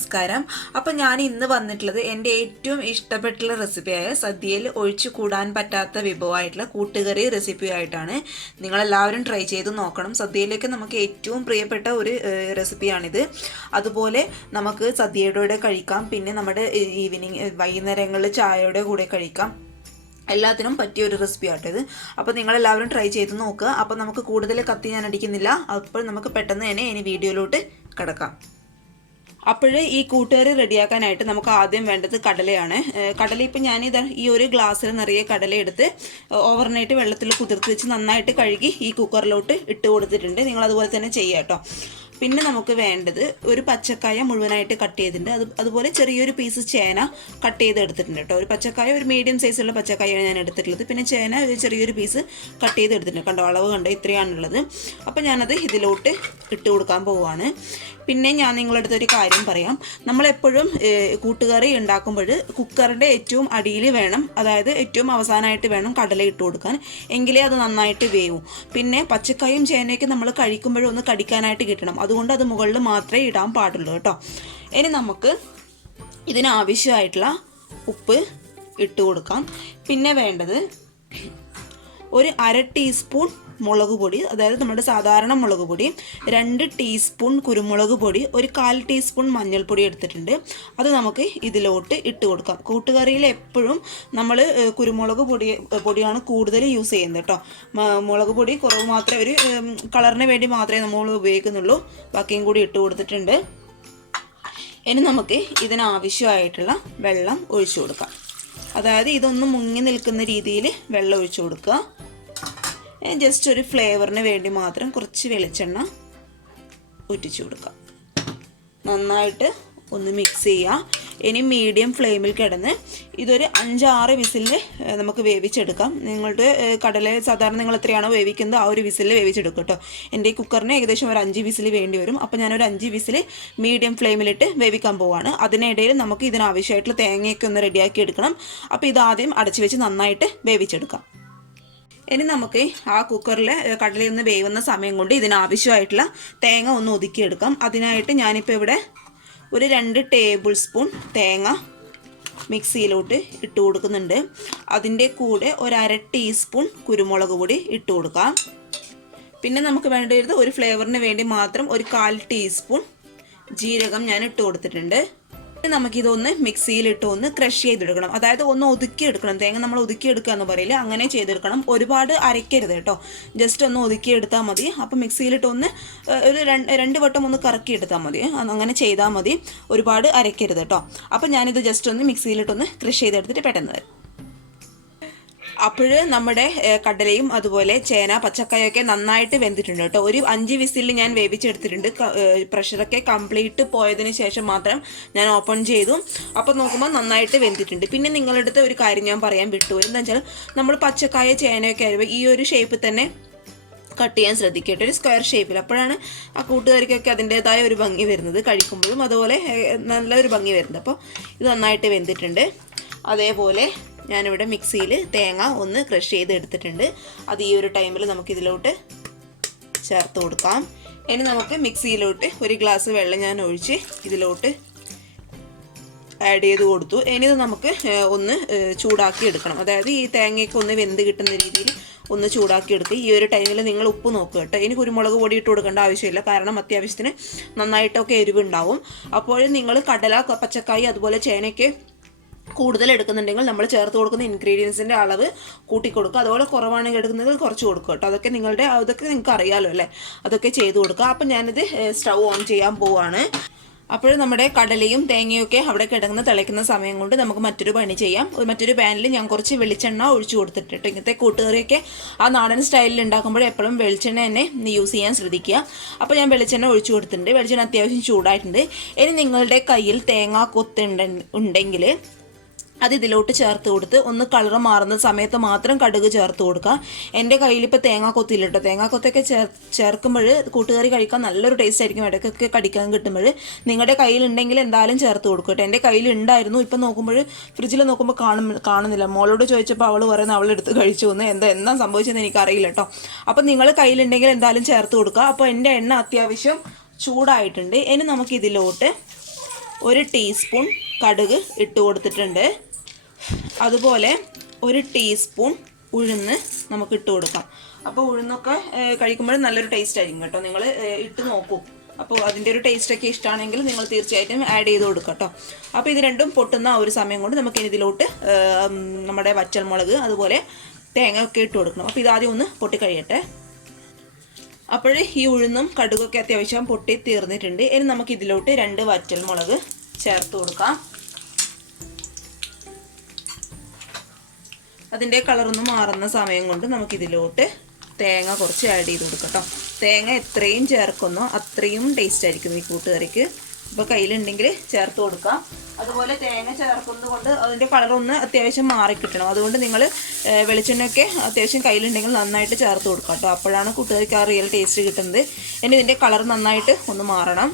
നമസ്കാരം. അപ്പം ഞാൻ ഇന്ന് വന്നിട്ടുള്ളത് എന്റെ ഏറ്റവും ഇഷ്ടപ്പെട്ടുള്ള റെസിപ്പിയായ സദ്യയിൽ ഒഴിച്ചു കൂടാൻ പറ്റാത്ത വിഭവമായിട്ടുള്ള കൂട്ടുകറി റെസിപ്പിയായിട്ടാണ്. നിങ്ങളെല്ലാവരും ട്രൈ ചെയ്ത് നോക്കണം. സദ്യയിലേക്ക് നമുക്ക് ഏറ്റവും പ്രിയപ്പെട്ട ഒരു റെസിപ്പിയാണിത്. അതുപോലെ നമുക്ക് സദ്യയുടെ കഴിക്കാം. പിന്നെ നമ്മുടെ ഈവനിങ് വൈകുന്നേരങ്ങളിൽ ചായയുടെ കൂടെ കഴിക്കാം. എല്ലാത്തിനും പറ്റിയ ഒരു റെസിപ്പി ആട്ടോ ഇത്. അപ്പോൾ നിങ്ങളെല്ലാവരും ട്രൈ ചെയ്ത് നോക്കുക. അപ്പോൾ നമുക്ക് കൂടുതൽ കത്തി ഞാൻ അടിക്കുന്നില്ല. അപ്പോൾ നമുക്ക് പെട്ടെന്ന് തന്നെ ഇനി വീഡിയോയിലോട്ട് കിടക്കാം. അപ്പോഴ് ഈ കൂട്ടുകറി റെഡിയാക്കാനായിട്ട് നമുക്ക് ആദ്യം വേണ്ടത് കടലയാണ്. കടല ഇപ്പം ഞാനിത് ഈ ഒരു ഗ്ലാസ്സിൽ നിറയെ കടല എടുത്ത് ഓവർനൈറ്റ് വെള്ളത്തിൽ കുതിർത്ത് വെച്ച് നന്നായിട്ട് കഴുകി ഈ കുക്കറിലോട്ട് ഇട്ട് കൊടുത്തിട്ടുണ്ട്. നിങ്ങൾ അതുപോലെ തന്നെ ചെയ്യാം കേട്ടോ പിന്നെ നമുക്ക് വേണ്ടത് ഒരു പച്ചക്കായ മുഴുവനായിട്ട് കട്ട് ചെയ്തിട്ടുണ്ട്. അത് അതുപോലെ ചെറിയൊരു പീസ് ചേന കട്ട് ചെയ്ത് എടുത്തിട്ടുണ്ട് കേട്ടോ. ഒരു പച്ചക്കായ ഒരു മീഡിയം സൈസുള്ള പച്ചക്കായാണ് ഞാൻ എടുത്തിട്ടുള്ളത്. പിന്നെ ചേന ഒരു ചെറിയൊരു പീസ് കട്ട് ചെയ്ത് എടുത്തിട്ടുണ്ട് കണ്ടോ അളവ് കണ്ടോ ഇത്രയാണുള്ളത്. അപ്പോൾ ഞാനത് ഇതിലോട്ട് ഇട്ട് കൊടുക്കാൻ പോവുകയാണ് പിന്നെ ഞാൻ നിങ്ങളടുത്ത് ഒരു കാര്യം പറയാം. നമ്മളെപ്പോഴും കൂട്ടുകറി ഉണ്ടാക്കുമ്പോൾ കുക്കറിന്റെ ഏറ്റവും അടിയിൽ വേണം. അതായത് ഏറ്റവും അവസാനമായിട്ട് വേണം കടല ഇട്ട് കൊടുക്കാൻ. എങ്കിലേ അത് നന്നായിട്ട് വേവും. പിന്നെ പച്ചക്കായും ചേനയൊക്കെ നമ്മൾ കഴിക്കുമ്പോഴും ഒന്ന് കടിക്കാനായിട്ട് കിട്ടണം. അതുകൊണ്ട് അത് മുകളിൽ മാത്രമേ ഇടാൻ പാടുള്ളൂ കേട്ടോ. ഇനി നമുക്ക് ഇതിനാവശ്യമായിട്ടുള്ള ഉപ്പ് ഇട്ട് കൊടുക്കാം. പിന്നെ വേണ്ടത് ഒരു അര ടീസ്പൂൺ മുളക് പൊടി അതായത് നമ്മുടെ സാധാരണ മുളക് പൊടി രണ്ട് ടീസ്പൂൺ കുരുമുളക് പൊടി ഒരു കാൽ ടീസ്പൂൺ മഞ്ഞൾപ്പൊടി എടുത്തിട്ടുണ്ട്. അത് നമുക്ക് ഇതിലോട്ട് ഇട്ട് കൊടുക്കാം. കൂട്ടുകറിയിൽ എപ്പോഴും നമ്മൾ കുരുമുളക് പൊടി പൊടിയാണ് കൂടുതൽ യൂസ് ചെയ്യുന്നത് കേട്ടോ. മുളക് പൊടി കുറവ് മാത്രമേ ഒരു കളറിന് വേണ്ടി മാത്രമേ നമ്മൾ ഉപയോഗിക്കുന്നുള്ളൂ. ബാക്കിയും കൂടി ഇട്ട് കൊടുത്തിട്ടുണ്ട്. ഇനി നമുക്ക് ഇതിനാവശ്യമായിട്ടുള്ള വെള്ളം ഒഴിച്ചു കൊടുക്കാം. അതായത് ഇതൊന്ന് മുങ്ങി നിൽക്കുന്ന രീതിയിൽ വെള്ളം ഒഴിച്ചു കൊടുക്കുക. ജസ്റ്റ് ഒരു ഫ്ലേവറിന് വേണ്ടി മാത്രം കുറച്ച് വെളിച്ചെണ്ണ ഊറ്റിച്ചു കൊടുക്കുക നന്നായിട്ട് ഒന്ന് മിക്സ് ചെയ്യുക ഇനി മീഡിയം ഫ്ലെയിമിൽ കിടന്ന് ഇതൊരു അഞ്ചാറ് വിസിലിൽ നമുക്ക് വേവിച്ചെടുക്കാം. നിങ്ങളുടെ കടല സാധാരണ നിങ്ങൾ എത്രയാണോ വേവിക്കുന്നത് ആ ഒരു വിസിലിൽ വേവിച്ചെടുക്കും കേട്ടോ എന്റെ ഈ കുക്കറിന് ഏകദേശം ഒരു അഞ്ച് വിസിൽ വേണ്ടി വരും. അപ്പോൾ ഞാനൊരു അഞ്ച് വിസിൽ മീഡിയം ഫ്ലെയിമിലിട്ട് വേവിക്കാൻ പോവാണ്. അതിനിടയിൽ നമുക്ക് ഇതിനാവശ്യമായിട്ടുള്ള തേങ്ങയൊക്കെ ഒന്ന് റെഡിയാക്കി എടുക്കണം. അപ്പോൾ ഇതാദ്യം അടച്ചു വെച്ച് നന്നായിട്ട് വേവിച്ചെടുക്കാം. ഇനി നമുക്ക് ആ കുക്കറിൽ കടലയിൽ നിന്ന് വേവുന്ന സമയം കൊണ്ട് ഇതിനാവശ്യമായിട്ടുള്ള തേങ്ങ ഒന്ന് ഒതുക്കിയെടുക്കാം. അതിനായിട്ട് ഞാനിപ്പോൾ ഇവിടെ ഒരു രണ്ട് ടേബിൾ സ്പൂൺ തേങ്ങ മിക്സിയിലോട്ട് ഇട്ട് കൊടുക്കുന്നുണ്ട്. അതിന്റെ കൂടെ ഒരു അര ടീസ്പൂൺ കുരുമുളക് പൊടി ഇട്ട് കൊടുക്കാം. പിന്നെ നമുക്ക് വേണ്ടത് ഒരു ഫ്ലേവറിന് വേണ്ടി മാത്രം ഒരു കാൽ ടീസ്പൂൺ ജീരകം ഞാൻ ഇട്ട് കൊടുത്തിട്ടുണ്ട്. നമുക്കിതൊന്ന് മിക്സിയിലിട്ട് ഒന്ന് ക്രഷ് ചെയ്തെടുക്കണം. അതായത് ഒന്ന് ഒതുക്കി എടുക്കണം തേങ്ങ നമ്മൾ ഒതുക്കി ഒതുക്കിയെടുക്കുക എന്ന് പറയില്ല അങ്ങനെ ചെയ്തെടുക്കണം. ഒരുപാട് അരയ്ക്കരുത് കേട്ടോ. ജസ്റ്റ് ഒന്ന് ഒതുക്കി ഒതുക്കിയെടുത്താൽ മതി. അപ്പോൾ മിക്സിയിലിട്ട് ഒന്ന് ഒരു രണ്ട് വട്ടം ഒന്ന് കറക്കി എടുത്താൽ മതി അങ്ങനെ ചെയ്താൽ മതി. ഒരുപാട് അരയ്ക്കരുത് കേട്ടോ. അപ്പോൾ ഞാനിത് ജസ്റ്റ് ഒന്ന് മിക്സിയിലിട്ടൊന്ന് ക്രഷ് ചെയ്തെടുത്തിട്ട് പെട്ടെന്ന് വരാം. അപ്പോൾ നമ്മുടെ കടലയും അതുപോലെ ചേന പച്ചക്കായൊക്കെ നന്നായിട്ട് വെന്തിട്ടുണ്ട് കേട്ടോ. ഒരു അഞ്ച് വിസിൽ ഞാൻ വേവിച്ചെടുത്തിട്ടുണ്ട്. പ്രഷറൊക്കെ കംപ്ലീറ്റ് പോയതിന് ശേഷം മാത്രം ഞാൻ ഓപ്പൺ ചെയ്തു. അപ്പോൾ നോക്കുമ്പോൾ നന്നായിട്ട് വെന്തിട്ടുണ്ട്. പിന്നെ നിങ്ങളുടെ അടുത്ത് ഒരു കാര്യം ഞാൻ പറയാൻ വിട്ടു. എന്താ വെച്ചാൽ നമ്മൾ പച്ചക്കായ ചേനയൊക്കെ ആയിരുന്നു ഈ ഒരു ഷേപ്പിൽ തന്നെ കട്ട് ചെയ്യാൻ ശ്രദ്ധിക്കട്ടെ. ഒരു സ്ക്വയർ ഷേപ്പിൽ അപ്പോഴാണ് ആ കൂട്ടുകാർക്കൊക്കെ അതിന്റെതായ ഒരു ഭംഗി വരുന്നത്. കഴിക്കുമ്പോഴും അതുപോലെ നല്ലൊരു ഭംഗി വരുന്നത്. അപ്പോൾ ഇത് നന്നായിട്ട് വെന്തിട്ടുണ്ട്. അതേപോലെ ഞാനിവിടെ മിക്സിയിൽ തേങ്ങ ഒന്ന് ക്രഷ് ചെയ്ത് എടുത്തിട്ടുണ്ട് അത് ഈ ഒരു ടൈമിൽ നമുക്കിതിലോട്ട് ചേർത്ത് കൊടുക്കാം. ഇനി നമുക്ക് മിക്സിയിലോട്ട് ഒരു ഗ്ലാസ് വെള്ളം ഞാൻ ഒഴിച്ച് ഇതിലോട്ട് ആഡ് ചെയ്ത് കൊടുത്തു. ഇനി ഇത് നമുക്ക് ഒന്ന് ചൂടാക്കി എടുക്കണം. അതായത് ഈ തേങ്ങയൊക്കെ ഒന്ന് വെന്ത് കിട്ടുന്ന രീതിയിൽ ഒന്ന് ചൂടാക്കി എടുക്കുക ഈ ഒരു ടൈമിൽ നിങ്ങൾ ഉപ്പ് നോക്കുക കേട്ടോ. ഇനി കുരുമുളക് പൊടി ഇട്ട് കൊടുക്കേണ്ട ആവശ്യമില്ല. കാരണം അത്യാവശ്യത്തിന് നന്നായിട്ടൊക്കെ എരിവുണ്ടാവും. അപ്പോൾ നിങ്ങൾ കടല പച്ചക്കായി അതുപോലെ ചേനയ്ക്ക് കൂടുതൽ എടുക്കുന്നുണ്ടെങ്കിൽ നമ്മൾ ചേർത്ത് കൊടുക്കുന്ന ഇൻഗ്രീഡിയൻസിന്റെ അളവ് കൂട്ടി കൊടുക്കുക അതുപോലെ കുറവാണെങ്കിൽ എടുക്കുന്നതിൽ കുറച്ച് കൊടുക്കുക കേട്ടോ. അതൊക്കെ നിങ്ങളുടെ അതൊക്കെ നിങ്ങൾക്ക് അറിയാമല്ലോ അല്ലേ? അതൊക്കെ ചെയ്ത് കൊടുക്കുക. അപ്പം ഞാനിത് സ്റ്റൗ ഓൺ ചെയ്യാൻ പോവാണ്. അപ്പോൾ നമ്മുടെ കടലയും തേങ്ങയൊക്കെ അവിടെ കിടന്ന് തിളയ്ക്കുന്ന സമയം കൊണ്ട് നമുക്ക് മറ്റൊരു പണി ചെയ്യാം. മറ്റൊരു പാനിൽ ഞാൻ കുറച്ച് വെളിച്ചെണ്ണ ഒഴിച്ചു കൊടുത്തിട്ട് ഇങ്ങനത്തെ കൂട്ടുകറിയൊക്കെ ആ നാടൻ സ്റ്റൈലിൽ ഉണ്ടാക്കുമ്പോൾ എപ്പോഴും വെളിച്ചെണ്ണ തന്നെ യൂസ് ചെയ്യാൻ ശ്രദ്ധിക്കുക. അപ്പോൾ ഞാൻ വെളിച്ചെണ്ണ ഒഴിച്ചു കൊടുത്തിട്ടുണ്ട്. വെളിച്ചെണ്ണ അത്യാവശ്യം ചൂടായിട്ടുണ്ട്. ഇനി നിങ്ങളുടെ കയ്യിൽ തേങ്ങ കൊത്ത് ഉണ്ടെങ്കിൽ അത് ഇതിലോട്ട് ചേർത്ത് കൊടുത്ത് ഒന്ന് കളർ മാറുന്ന സമയത്ത് മാത്രം കടുക് ചേർത്ത് കൊടുക്കുക. എന്റെ കയ്യിൽ ഇപ്പോൾ തേങ്ങാക്കൊത്തില്ല കേട്ടോ. തേങ്ങാക്കൊത്തൊക്കെ ചേർ ചേർക്കുമ്പോൾ കൂട്ടുകറി കഴിക്കാൻ നല്ലൊരു ടേസ്റ്റ് ആയിരിക്കും ഇടയ്ക്കൊക്കെ കടിക്കാൻ കിട്ടുമ്പോൾ. നിങ്ങളുടെ കയ്യിലുണ്ടെങ്കിൽ എന്തായാലും ചേർത്ത് കൊടുക്കും കേട്ടോ. എന്റെ കയ്യിലുണ്ടായിരുന്നു. ഇപ്പം നോക്കുമ്പോൾ ഫ്രിഡ്ജിൽ നോക്കുമ്പോൾ കാണും കാണുന്നില്ല. മോളോട് ചോദിച്ചപ്പോൾ അവൾ പറയുന്നത് അവൾ എടുത്ത് കഴിച്ചു എന്ന്. എന്താ എന്താ സംഭവിച്ചതെന്ന് എനിക്കറിയില്ല കേട്ടോ. അപ്പം നിങ്ങൾ കയ്യിലുണ്ടെങ്കിൽ എന്തായാലും ചേർത്ത് കൊടുക്കുക. അപ്പോൾ എന്റെ എണ്ണ അത്യാവശ്യം ചൂടായിട്ടുണ്ട്. ഇനി നമുക്ക് ഇതിലോട്ട് ഒരു ടീസ്പൂൺ കടുക് ഇട്ട് കൊടുത്തിട്ടുണ്ട്. അതുപോലെ ഒരു ടീസ്പൂൺ ഉഴുന്ന് നമുക്ക് ഇട്ട് കൊടുക്കാം. അപ്പോൾ ഉഴുന്നൊക്കെ കഴിക്കുമ്പോൾ നല്ലൊരു ടേസ്റ്റ് ആയിരിക്കും കേട്ടോ. നിങ്ങൾ ഇട്ട് നോക്കൂ. അപ്പോൾ അതിന്റെ ഒരു ടേസ്റ്റ് ഒക്കെ ഇഷ്ടമാണെങ്കിൽ നിങ്ങൾ തീർച്ചയായിട്ടും ആഡ് ചെയ്ത് കൊടുക്കുക കേട്ടോ. അപ്പോൾ ഇത് രണ്ടും പൊട്ടുന്ന ഒരു സമയം കൊണ്ട് നമുക്ക് ഇതിലോട്ട് നമ്മുടെ വറ്റൽമുളക് അതുപോലെ തേങ്ങ ഒക്കെ ഇട്ട് കൊടുക്കണം. അപ്പോൾ ഇതാദ്യം ഒന്ന് പൊട്ടി കഴിയട്ടെ. അപ്പോൾ ഈ ഉഴുന്നും കടുകൊക്കെ അത്യാവശ്യം പൊട്ടി തീർന്നിട്ടുണ്ട്. ഇനി നമുക്ക് ഇതിലോട്ട് രണ്ട് വറ്റൽമുളക് ചേർത്ത് കൊടുക്കാം. അതിന്റെ കളറൊന്ന് മാറുന്ന സമയം കൊണ്ട് നമുക്കിതിലോട്ട് തേങ്ങ കുറച്ച് ആഡ് ചെയ്ത് കൊടുക്കട്ടോ. കേട്ടോ തേങ്ങ എത്രയും ചേർക്കുന്നോ അത്രയും ടേസ്റ്റ് ആയിരിക്കും ഈ കൂട്ടുകറിക്ക്. അപ്പോൾ കയ്യിലുണ്ടെങ്കിൽ ചേർത്ത് കൊടുക്കാം. അതുപോലെ തേങ്ങ ചേർക്കുന്നത് കൊണ്ട് അതിന്റെ കളറൊന്ന് അത്യാവശ്യം മാറി കിട്ടണം. അതുകൊണ്ട് നിങ്ങൾ വെളിച്ചെണ്ണയൊക്കെ അത്യാവശ്യം കയ്യിലുണ്ടെങ്കിൽ നന്നായിട്ട് ചേർത്ത് കൊടുക്കാം കേട്ടോ. അപ്പോഴാണ് കൂട്ടുകാർക്ക് ആ റിയൽ ടേസ്റ്റ് കിട്ടുന്നത്. ഇനി ഇതിന്റെ കളർ നന്നായിട്ട് ഒന്ന് മാറണം.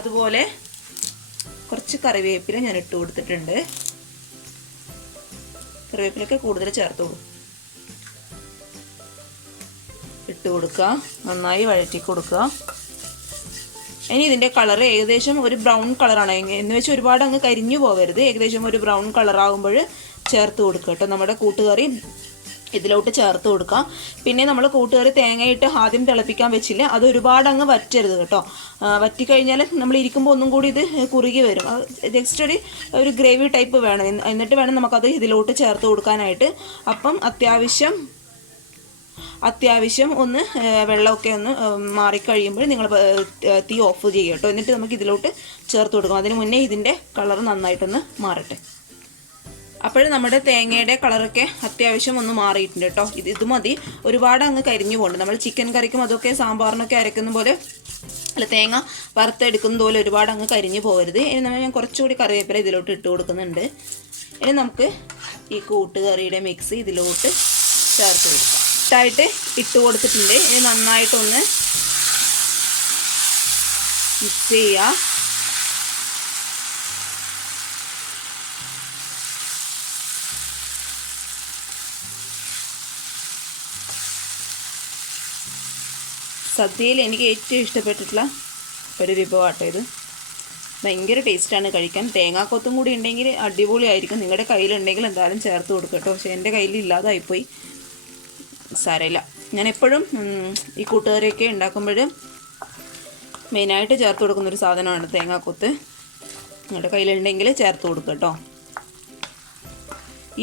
അതുപോലെ കുറച്ച് കറിവേപ്പില ഞാൻ ഇട്ട് കൊടുത്തിട്ടുണ്ട്. കറിവേപ്പിലൊക്കെ കൂടുതൽ ചേർത്തോളൂ. ഇട്ട് കൊടുക്കുക. നന്നായി വഴറ്റി കൊടുക്കുക. ഇനി ഇതിന്റെ കളർ ഏകദേശം ഒരു ബ്രൗൺ കളറാണ്. എന്ന് വെച്ചാൽ ഒരുപാട് അങ്ങ് കരിഞ്ഞു പോകരുത് ഏകദേശം ഒരു ബ്രൗൺ കളറാകുമ്പോൾ ചേർത്ത് കൊടുക്കുക കേട്ടോ. നമ്മുടെ കൂട്ടുകറി ഇതിലോട്ട് ചേർത്ത് കൊടുക്കാം പിന്നെ നമ്മൾ കൂട്ടുകറി തേങ്ങയിട്ട് ആദ്യം തിളപ്പിക്കാൻ വെച്ചില്ല. അത് ഒരുപാട് അങ്ങ് വറ്റരുത് കേട്ടോ. വറ്റിക്കഴിഞ്ഞാൽ നമ്മൾ ഇരിക്കുമ്പോൾ ഒന്നും കൂടി ഇത് കുറുകി വരും. ജസ്റ്റ് ഒരു ഒരു ഗ്രേവി ടൈപ്പ് വേണം. എന്ന് എന്നിട്ട് വേണം നമുക്കത് ഇതിലോട്ട് ചേർത്ത് കൊടുക്കാനായിട്ട്. അപ്പം അത്യാവശ്യം അത്യാവശ്യം ഒന്ന് വെള്ളമൊക്കെ ഒന്ന് മാറിക്കഴിയുമ്പോൾ നിങ്ങൾ തീ ഓഫ് ചെയ്യുക കേട്ടോ. എന്നിട്ട് നമുക്ക് ഇതിലോട്ട് ചേർത്ത് കൊടുക്കാം. അതിന് മുന്നേ ഇതിന്റെ കളർ നന്നായിട്ടൊന്ന് മാറട്ടെ. അപ്പോൾ നമ്മുടെ തേങ്ങയുടെ കളറൊക്കെ അത്യാവശ്യം ഒന്ന് മാറിയിട്ടുണ്ട് കേട്ടോ. ഇത് ഇത് മതി. ഒരുപാട് അങ്ങ് കരിഞ്ഞു പോകുന്നുണ്ട് നമ്മൾ ചിക്കൻ കറിക്കും അതൊക്കെ സാമ്പാറിനൊക്കെ അരക്കുന്ന പോലെ അല്ല തേങ്ങ വറുത്തെടുക്കുന്ന പോലെ ഒരുപാട് അങ്ങ് കരിഞ്ഞു പോകരുത്. ഇനി നമ്മൾ ഞാൻ കുറച്ചുകൂടി കറിവേപ്പില ഇതിലോട്ട് ഇട്ട് കൊടുക്കുന്നുണ്ട്. ഇനി നമുക്ക് ഈ കൂട്ടുകറിയുടെ മിക്സ് ഇതിലോട്ട് ചേർത്ത് കൊടുക്കാം. ഇട്ടായിട്ട് ഇട്ട് കൊടുത്തിട്ടുണ്ട്. ഇനി നന്നായിട്ടൊന്ന് മിക്സ് ചെയ്യുക. സദ്യയിൽ എനിക്ക് ഏറ്റവും ഇഷ്ടപ്പെട്ടിട്ടുള്ള ഒരു വിഭവമാട്ടോ ഇത്. ഭയങ്കര ടേസ്റ്റാണ് കഴിക്കാൻ. തേങ്ങാക്കൊത്തും കൂടി ഉണ്ടെങ്കിൽ അടിപൊളിയായിരിക്കും. നിങ്ങളുടെ കയ്യിലുണ്ടെങ്കിൽ എന്തായാലും ചേർത്ത് കൊടുക്കുക കേട്ടോ പക്ഷേ എന്റെ കയ്യിൽ ഇല്ലാതായിപ്പോയി. സാരമില്ല. ഞാൻ എപ്പോഴും ഈ കൂട്ടുകാരെയൊക്കെ ഉണ്ടാക്കുമ്പോൾ മെയിനായിട്ട് ചേർത്ത് കൊടുക്കുന്നൊരു സാധനമാണ് തേങ്ങാക്കൊത്ത്. നിങ്ങളുടെ കയ്യിലുണ്ടെങ്കിൽ ചേർത്ത് കൊടുക്കുക കേട്ടോ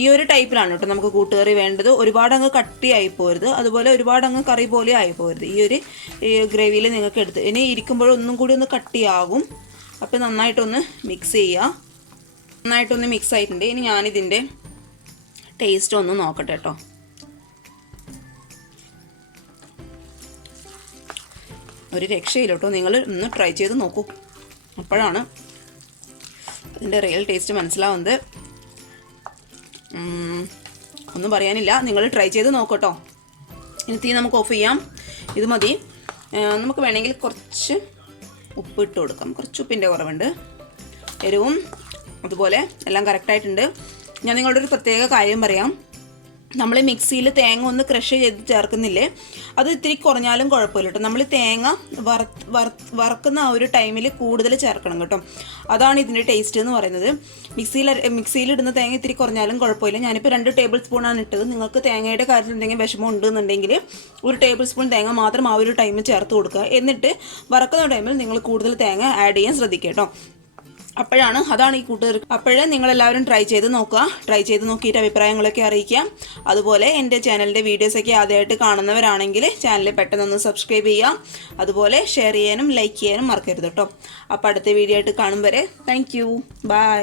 ഈ ഒരു ടൈപ്പിലാണ് കേട്ടോ നമുക്ക് കൂട്ടുകറി വേണ്ടത്. ഒരുപാട് അങ്ങ് കട്ടിയായി പോരുത്. അതുപോലെ ഒരുപാട് അങ്ങ് കറി പോലെ ആയി പോരുത്. ഈ ഒരു ഗ്രേവിയിൽ നിങ്ങൾക്ക് എടുത്ത് ഇനി ഇരിക്കുമ്പോഴൊന്നും കൂടി ഒന്ന് കട്ടിയാകും. അപ്പോൾ നന്നായിട്ടൊന്ന് മിക്സ് ചെയ്യുക നന്നായിട്ടൊന്ന് മിക്സ് ആയിട്ടുണ്ട്. ഇനി ഞാനിതിന്റെ ടേസ്റ്റ് ഒന്ന് നോക്കട്ടെ കേട്ടോ. ഒരു രക്ഷയില്ല കേട്ടോ. നിങ്ങൾ ഒന്ന് ട്രൈ ചെയ്ത് നോക്കൂ. അപ്പോഴാണ് അതിന്റെ റിയൽ ടേസ്റ്റ് മനസ്സിലാവുന്നത്. ഒന്നും പറയാനില്ല. നിങ്ങൾ ട്രൈ ചെയ്ത് നോക്കട്ടോ. ഇനി തീ നമുക്ക് ഓഫ് ചെയ്യാം. ഇത് മതി. നമുക്ക് വേണമെങ്കിൽ കുറച്ച് ഉപ്പ് ഇട്ട് കൊടുക്കാം. കുറച്ച് ഉപ്പിന്റെ കുറവുണ്ട്. എരിവും അതുപോലെ എല്ലാം കറക്റ്റായിട്ടുണ്ട് ഞാൻ നിങ്ങളുടെ ഒരു പ്രത്യേക കാര്യം പറയാം. നമ്മൾ മിക്സിയിൽ തേങ്ങ ഒന്ന് ക്രഷ് ചെയ്ത് ചേർക്കുന്നില്ലേ അത് ഇത്തിരി കുറഞ്ഞാലും കുഴപ്പമില്ല കേട്ടോ നമ്മൾ തേങ്ങ വറ വറ- വറക്കുന്ന ആ ഒരു ടൈമിൽ കൂടുതൽ ചേർക്കണം കേട്ടോ. അതാണ് ഇതിന്റെ ടേസ്റ്റ് എന്ന് പറയുന്നത്. മിക്സിയിൽ മിക്സിയിൽ ഇടുന്ന തേങ്ങ ഇത്തിരി കുറഞ്ഞാലും കുഴപ്പമില്ല. ഞാനിപ്പോൾ രണ്ട് ടേബിൾ സ്പൂണാണ് ഇട്ടത്. നിങ്ങൾക്ക് തേങ്ങയുടെ കാര്യത്തിൽ എന്തെങ്കിലും വിഷമം ഉണ്ടെന്നുണ്ടെങ്കിൽ ഒരു ടേബിൾ സ്പൂൺ തേങ്ങ മാത്രം ആ ഒരു ടൈമിൽ ചേർത്ത് കൊടുക്കുക. എന്നിട്ട് വറക്കുന്ന ടൈമിൽ നിങ്ങൾ കൂടുതൽ തേങ്ങ ആഡ് ചെയ്യാൻ ശ്രദ്ധിക്കുക കേട്ടോ അപ്പോഴാണ് അതാണ് ഈ കൂട്ടുകാർ അപ്പോഴേ നിങ്ങളെല്ലാവരും ട്രൈ ചെയ്ത് നോക്കുക. ട്രൈ ചെയ്ത് നോക്കിയിട്ട് അഭിപ്രായങ്ങളൊക്കെ അറിയിക്കുക. അതുപോലെ എന്റെ ചാനലിന്റെ വീഡിയോസൊക്കെ ആദ്യമായിട്ട് കാണുന്നവരാണെങ്കിൽ ചാനൽ പെട്ടെന്നൊന്ന് സബ്സ്ക്രൈബ് ചെയ്യുക. അതുപോലെ ഷെയർ ചെയ്യാനും ലൈക്ക് ചെയ്യാനും മറക്കരുത് കേട്ടോ അപ്പോൾ അടുത്ത വീഡിയോ ആയിട്ട് കാണും വരെ. Thank you by